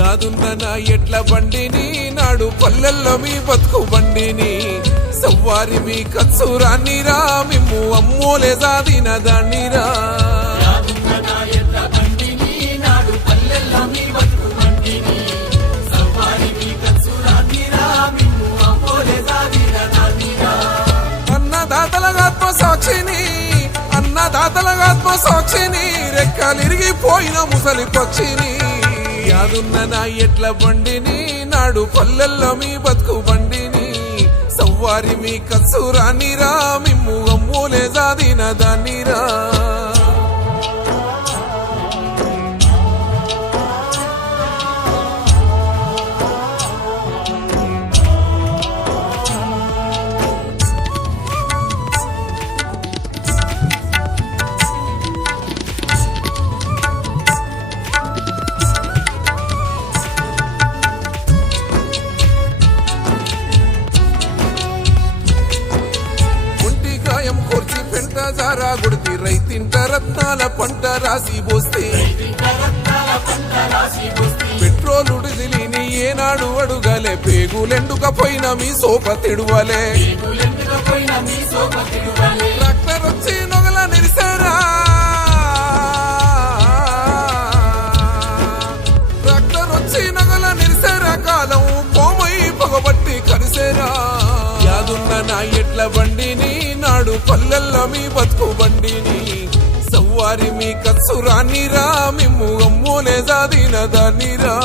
యాదున్న నా ఎట్ల బండిని నాడు పల్లెల్లో మీ బతుకు బండిని సవ్వారి మీ కత్సూరాన్నిరా మిమ్ము అమ్మోలే సాదిన దాన్నిరా అన్నదాతలగాత్మ సాక్షిని రెక్కలిరిగిపోయిన ముసలి పక్షిని యాదున్న నా ఎట్ల బండిని నాడు పల్లెల్లో మీ బతుకు బండిని సవ్వారి మీ కత్సూరాన్నిరా మిమ్ము అమ్మోలే సాదిన దాన్నిరా జారా గుడితి రైతింట రత్నాల పంట రాసి పోస్తే పెట్రోలుడు దిలిని ఏనాడు అడుగలే పేగులెండుకపోయిన మీ సోప తిడువలే ట్రాక్టర్ వచ్చి నొగల నిరిసారా ట్రాక్టర్ వచ్చి నగల నిరిసారా కాలం కోమై పొగబట్టి కరిసేరా యాదున్న నా ఎట్ల బండిని నాడు పల్లెల్లో మీ బతుకు బండిని సవ్వారి మీ కత్సూరాన్నిరా మిమ్ము అమ్మోలే సాదిన దాన్నిరా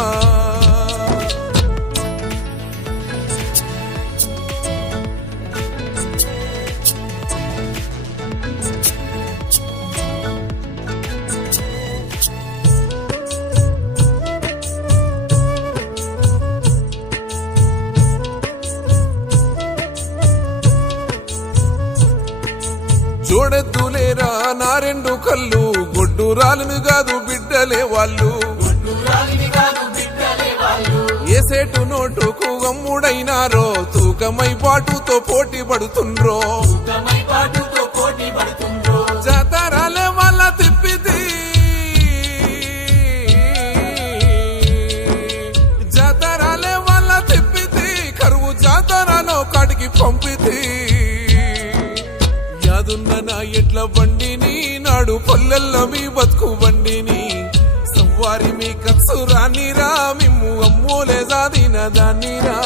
చూడెద్దులేరా నా రెండు కళ్ళు గొడ్డు రాలును కాదు బిడ్డలే వాళ్ళు ఏసేటు నోటుకు గమ్ముడైనారో తూకమై పాటుతో పోటీ పడుతుండ్రో జాతరాలే వాళ్ళ తిప్పిది జాతరాలే వాళ్ళ తిప్పిది కరువు జాతరలో కాడికి పంపిది యాదున్న నా ఎట్ల బండిని నాడు పల్లెల్లో మీ బతుకు బండిని సవ్వారి మీ కత్సూరాన్నిరా మిమ్ము అమ్మోలే సాదిన దాన్నిరా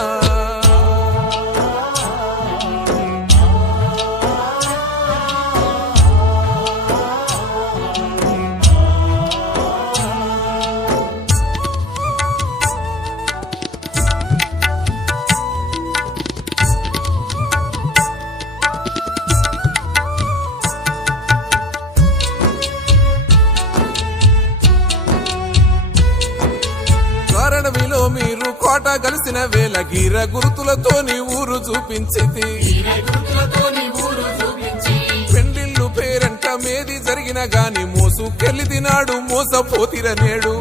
అడవిలో మీరు కోట కలిసిన వేళ గీర గుర్తులతోని ఊరు చూపించింది పెండిల్లు పేరంట మేది జరిగిన గాని మోసుకెళ్ళి నాడు మోసపోతిర నేడు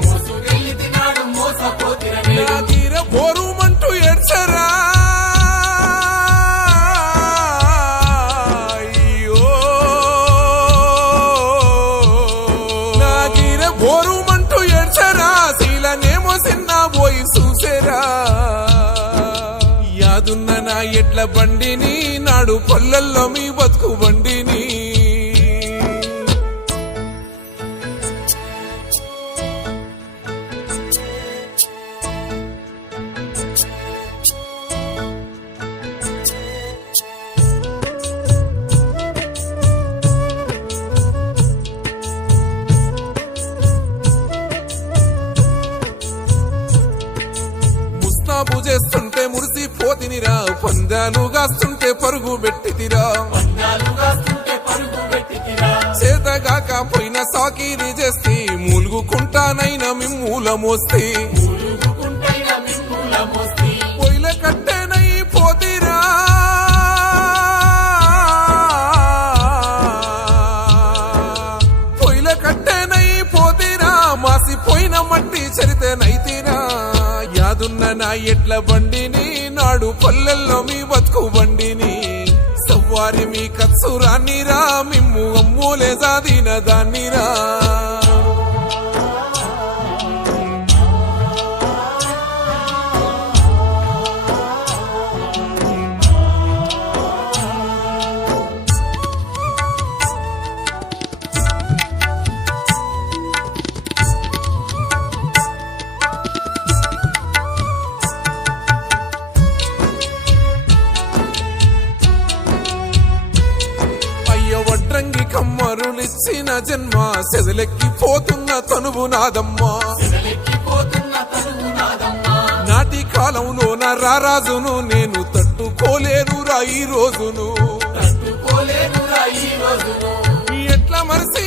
గీర బోరుమంటూ ఏడ్చరా అయ్యో నా గీర బోరుమంటూ ఏడ్చరా శీలనేమో సిన్న పోయి చూసేరా యాదున్న నా ఎట్ల బండిని నాడు పల్లెల్లో మీ బతుకు బండిని చేస్తుంటే మురిసిపోతినిరా పందాలు గాస్తుంటే పరుగు పెట్టితిరా చేతగాకపోయిన సాకిరి చేస్తే మూలుగుకుంటానైనా మిమ్మూల మోస్తే పొయ్యిల కట్టెనై పోతిరా పొయ్యిల కట్టెనై పోతిరా మాసిపోయిన మట్టి చరితేనైతిరా యాదున్న నా ఎట్ల బండిని నాడు పల్లెల్లో మీ బతుకు బండిని సవ్వారి మీ కత్సూరాన్నిరా మిమ్ము అమ్మోలే సాదిన దాన్నిరా జన్మ సెదలెక్కిపోతున్న తనువు నాదమ్మా నాటి కాలంలోన రారాజును నేను తట్టుకోలేనురా ఈ రోజును ఎట్లా మరిసి